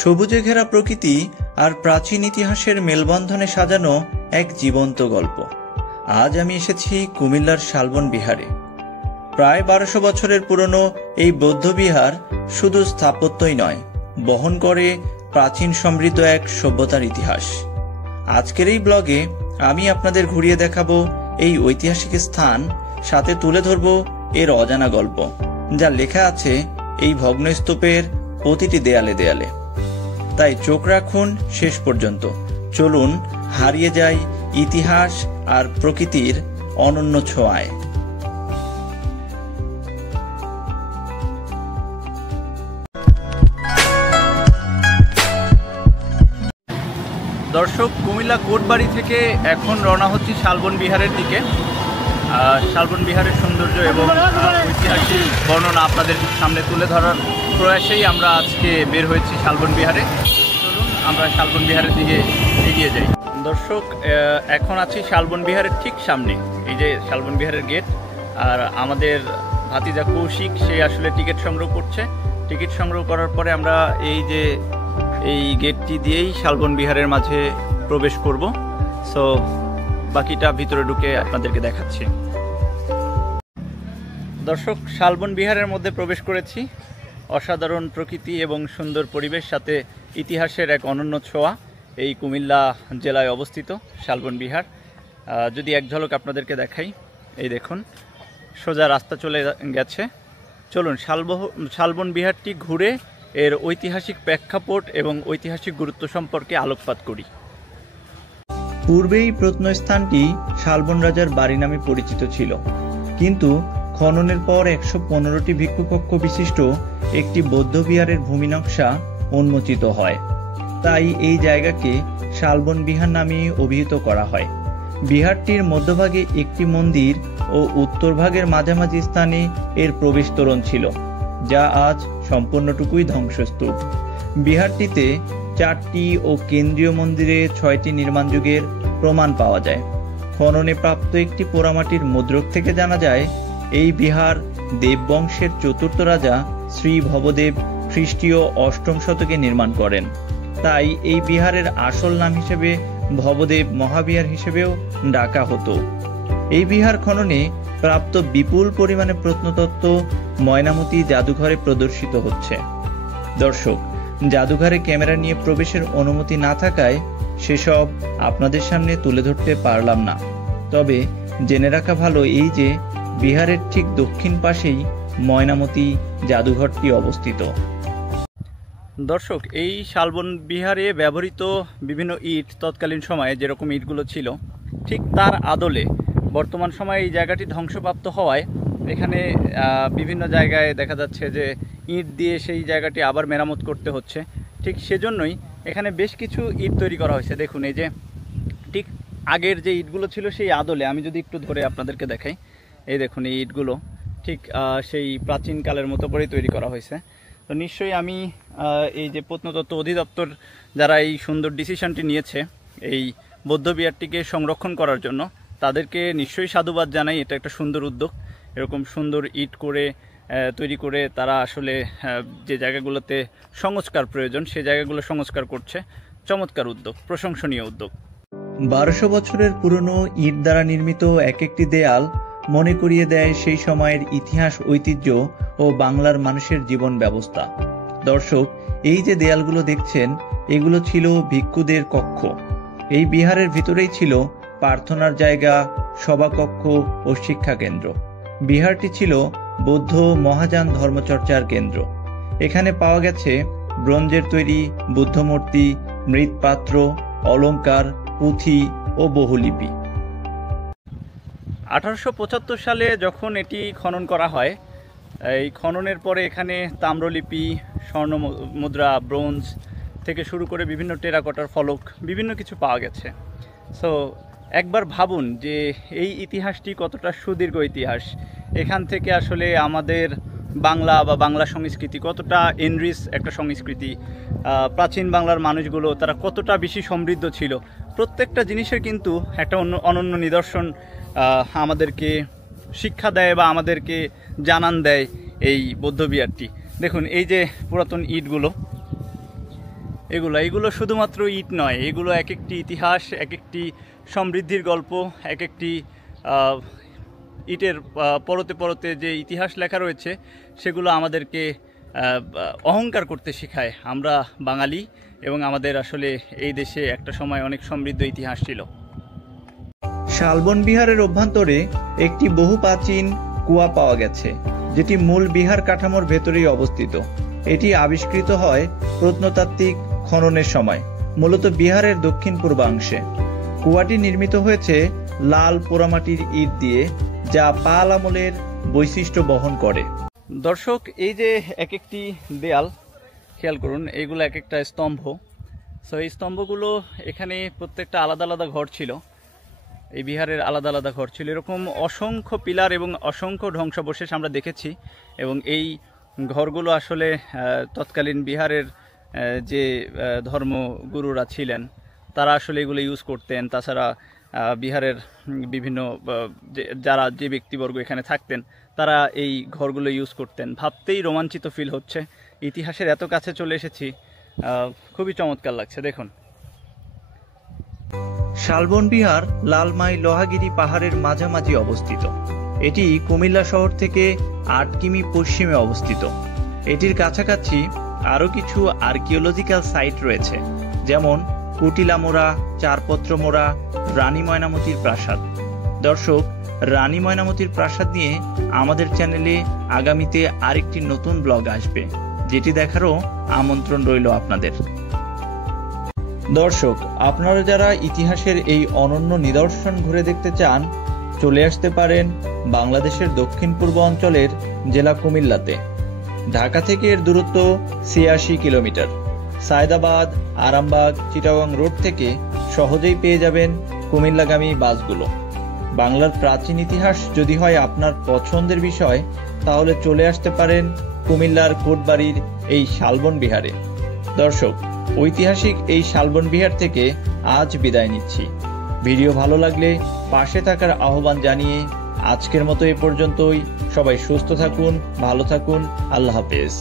সবুজে ঘেরা প্রকৃতি আর প্রাচীন ইতিহাসের মেলবন্ধনে সাজানো এক জীবন্ত গল্প। আজ আমি এসেছি কুমিল্লার শালবন বিহারে। প্রায় 1200 বছরের পুরনো এই বৌদ্ধবিহার শুধু স্থাপত্যই নয়, বহন করে প্রাচীন সমৃদ্ধ এক সভ্যতার ইতিহাস। আজকের এই ব্লগে আমি আপনাদের ঘুরিয়ে দেখাবো এই ঐতিহাসিক স্থান, সাথে তুলে ধরব এর অজানা গল্প, যা লেখা আছে এই ভগ্নস্তূপের প্রতিটি দেয়ালে দেয়ালে। তাই চোখ রাখুন শেষ পর্যন্ত। চলুন হারিয়ে যাই ইতিহাস আর প্রকৃতির অনন্য ছোঁয়ায়। দর্শক, কুমিল্লা কোটবাড়ি থেকে এখন রওনা হচ্ছি শালবন বিহারের দিকে। শালবন বিহারের সৌন্দর্য এবং ঐতিহাসিক বর্ণনা আপনাদের সামনে তুলে ধরার প্রয়াসেই আমরা আজকে বের হয়েছি শালবন বিহারে। চলুন আমরা শালবন বিহারের দিকে এগিয়ে যাই। দর্শক, এখন আছি শালবন বিহারের ঠিক সামনে। এই যে শালবন বিহারের গেট, আর আমাদের ভাতিজা কৌশিক সে আসলে টিকিট সংগ্রহ করছে। টিকিট সংগ্রহ করার পরে আমরা এই গেটটি দিয়েই শালবন বিহারের মাঝে প্রবেশ করব। সো বাকিটা ভিতরে ঢুকে আপনাদেরকে দেখাচ্ছি। দর্শক, শালবন বিহারের মধ্যে প্রবেশ করেছি। অসাধারণ প্রকৃতি এবং সুন্দর পরিবেশ, সাথে ইতিহাসের এক অনন্য ছোঁয়া এই কুমিল্লা জেলায় অবস্থিত শালবন বিহার। যদি এক ঝলক আপনাদেরকে দেখাই, এই দেখুন সোজা রাস্তা চলে গেছে। চলুন শালবন বিহারটি ঘুরে এর ঐতিহাসিক প্রেক্ষাপট এবং ঐতিহাসিক গুরুত্ব সম্পর্কে আলোকপাত করি। পূর্বেই প্রত্নস্থানটি শালবন রাজার বাড়ি নামে পরিচিত ছিল, কিন্তু খননের পর 115টি ভিক্ষুকক্ষ বিশিষ্ট একটি বৌদ্ধবিহারের ভূমি নকশা উন্মোচিত হয়। তাই এই জায়গাকে শালবন বিহার নামে অভিহিত করা হয়। বিহারটির মধ্যভাগে একটি মন্দির ও উত্তরভাগের মাঝামাঝি স্থানে এর প্রবেশ তোরণ ছিল, যা আজ সম্পূর্ণটুকুই ধ্বংসস্তূপ। বিহারটিতে 4টি ও কেন্দ্রীয় মন্দিরে 6টি নির্মাণ যুগের প্রমাণ পাওয়া যায়। খননে প্রাপ্ত একটি পোড়ামাটির মুদ্রক থেকে জানা যায় এই বিহার দেববংশের 4র্থ রাজা শ্রী ভবদেব খ্রিস্টীয় 8ম শতকে নির্মাণ করেন। তাই এই বিহারের আসল নাম হিসেবে ভবদেব মহাবিহার হিসেবেও ডাকা হতো। এই বিহার খননে প্রাপ্ত বিপুল পরিমাণে প্রত্নতত্ত্ব ময়নামতি জাদুঘরে প্রদর্শিত হচ্ছে। দর্শক, জাদুঘরে ক্যামেরা নিয়ে প্রবেশের অনুমতি না থাকায় সেসব আপনাদের সামনে তুলে ধরতে পারলাম না। তবে জেনে রাখা ভালো এই যে বিহারের ঠিক দক্ষিণ পাশেই ময়নামতি জাদুঘরটি অবস্থিত। দর্শক, এই শালবন বিহারে ব্যবহৃত বিভিন্ন ইট তৎকালীন সময়ে যেরকম ইটগুলো ছিল, ঠিক তার আদলে বর্তমান সময়ে এই জায়গাটি ধ্বংসপ্রাপ্ত হওয়ায় এখানে বিভিন্ন জায়গায় দেখা যাচ্ছে যে ইট দিয়ে সেই জায়গাটি আবার মেরামত করতে হচ্ছে। ঠিক সেজন্যই এখানে বেশ কিছু ইট তৈরি করা হয়েছে। দেখুন, এই যে ঠিক আগের যে ইটগুলো ছিল সেই আদলে, আমি যদি একটু ধরে আপনাদেরকে দেখাই, এই দেখুন এই ইটগুলো ঠিক সেই প্রাচীনকালের মতো করেই তৈরি করা হয়েছে। তো নিশ্চয়ই আমি এই যে প্রত্নতত্ত্ব অধিদপ্তর যারা এই সুন্দর ডিসিশনটি নিয়েছে এই বৌদ্ধবিহারটিকে সংরক্ষণ করার জন্য, তাদেরকে নিশ্চয়ই সাধুবাদ জানাই। এটা একটা সুন্দর উদ্যোগ। এরকম সুন্দর ইট করে তৈরি করে তারা আসলে যে জায়গাগুলোতে সংস্কার প্রয়োজন সেই জায়গাগুলো সংস্কার করছে। চমৎকার উদ্যোগ, প্রশংসনীয় উদ্যোগ। 1200 বছরের পুরনো ইট দ্বারা নির্মিত এক একটি দেয়াল মনে করিয়ে দেয় সেই সময়ের ইতিহাস, ঐতিহ্য ও বাংলার মানুষের জীবন ব্যবস্থা। দর্শক, এই যে দেয়ালগুলো দেখছেন, এগুলো ছিল ভিক্ষুদের কক্ষ। এই বিহারের ভিতরেই ছিল প্রার্থনার জায়গা, সভাকক্ষ ও শিক্ষা কেন্দ্র। বিহারটি ছিল বৌদ্ধ মহাযান ধর্মচর্চার কেন্দ্র। এখানে পাওয়া গেছে ব্রোঞ্জের তৈরি বুদ্ধমূর্তি, মৃৎপাত্র, অলঙ্কার, পুঁথি ও বহুলিপি। 1875 সালে যখন এটি খনন করা হয়, এই খননের পরে এখানে তাম্রলিপি, স্বর্ণ মুদ্রা, ব্রোঞ্জ থেকে শুরু করে বিভিন্ন টেরাকোটার ফলক, বিভিন্ন কিছু পাওয়া গেছে। সো একবার ভাবুন যে এই ইতিহাসটি কতটা সুদীর্ঘ ইতিহাস। এখান থেকে আসলে আমাদের বাংলা বা বাংলা সংস্কৃতি কতটা এনরিচ একটা সংস্কৃতি, প্রাচীন বাংলার মানুষগুলো তারা কতটা বেশি সমৃদ্ধ ছিল, প্রত্যেকটা জিনিসের কিন্তু একটা অনন্য নিদর্শন আমাদেরকে শিক্ষা দেয় বা আমাদেরকে জানান দেয় এই বৌদ্ধবিহারটি। দেখুন, এই যে পুরাতন ইটগুলো, এগুলো শুধুমাত্র ইট নয়, এগুলো এক একটি ইতিহাস, এক একটি সমৃদ্ধির গল্প, এক একটি ইটের পরতে পরতে যে ইতিহাস লেখা রয়েছে সেগুলো আমাদেরকে অহংকার করতে শেখায়। আমরা বাঙালি এবং আমাদের আসলে এই দেশে একটা সময় অনেক সমৃদ্ধ ইতিহাস ছিল। শালবন বিহারের অভ্যন্তরে একটি বহু প্রাচীন কুয়া পাওয়া গেছে, যেটি মূল বিহার কাঠামোর ভেতরেই অবস্থিত। এটি আবিষ্কৃত হয় প্রত্নতাত্ত্বিক খননের সময়, মূলত বিহারের দক্ষিণ পূর্বাংশে। কুয়াটি নির্মিত হয়েছে লাল পোড়ামাটির ইট দিয়ে, যা পাল আমলের বৈশিষ্ট্য বহন করে। দর্শক, এই যে এক একটি দেয়াল খেয়াল করুন, এইগুলো এক একটা স্তম্ভ। সো এই স্তম্ভগুলো এখানে প্রত্যেকটা আলাদা আলাদা ঘর ছিল, এই বিহারের আলাদা আলাদা ঘর ছিল। এরকম অসংখ্য পিলার এবং অসংখ্য ধ্বংসাবশেষ আমরা দেখেছি, এবং এই ঘরগুলো আসলে তৎকালীন বিহারের যে ধর্মগুরুরা ছিলেন তারা আসলে এগুলো ইউজ করতেন। তাছাড়া বিহারের বিভিন্ন যারা যে ব্যক্তিবর্গ এখানে থাকতেন তারা এই ঘরগুলো ইউজ করতেন। ভাবতেই রোমাঞ্চিত ফিল হচ্ছে, ইতিহাসের এত কাছে চলে এসেছি, খুবই চমৎকার লাগছে। দেখুন, শালবন বিহার লালমাই লোহাগিরি পাহাড়ের মাঝামাঝি অবস্থিত। এটি কুমিল্লা শহর থেকে ৮ কিমি পশ্চিমে অবস্থিত। এটির কাছাকাছি আরও কিছু আর্কিওলজিক্যাল সাইট রয়েছে, যেমন কুটিলামোড়া, চারপত্রমোড়া, রানী ময়নামতির প্রাসাদ। দর্শক, রানী ময়নামতির প্রাসাদ নিয়ে আমাদের চ্যানেলে আগামীতে আরেকটি নতুন ব্লগ আসবে, যেটি দেখারও আমন্ত্রণ রইল আপনাদের। দর্শক, আপনারা যারা ইতিহাসের এই অনন্য নিদর্শন ঘুরে দেখতে চান, চলে আসতে পারেন বাংলাদেশের দক্ষিণ পূর্ব অঞ্চলের জেলা কুমিল্লাতে। ঢাকা থেকে এর দূরত্ব ৮৬ কিলোমিটার। সায়দাবাদ, আরামবাগ, চিটাগং রোড থেকে সহজেই পেয়ে যাবেন কুমিল্লাগামী বাসগুলো। বাংলার প্রাচীন ইতিহাস যদি হয় আপনার পছন্দের বিষয়, তাহলে চলে আসতে পারেন কুমিল্লার কোটবাড়ির এই শালবন বিহারে। দর্শক, ঐতিহাসিক এই শালবন বিহার থেকে আজ বিদায় নিচ্ছি। ভিডিও ভালো লাগলে পাশে থাকার আহ্বান জানিয়ে আজকের মতো এ পর্যন্তই। সবাই সুস্থ থাকুন, ভালো থাকুন। আল্লাহ হাফেজ।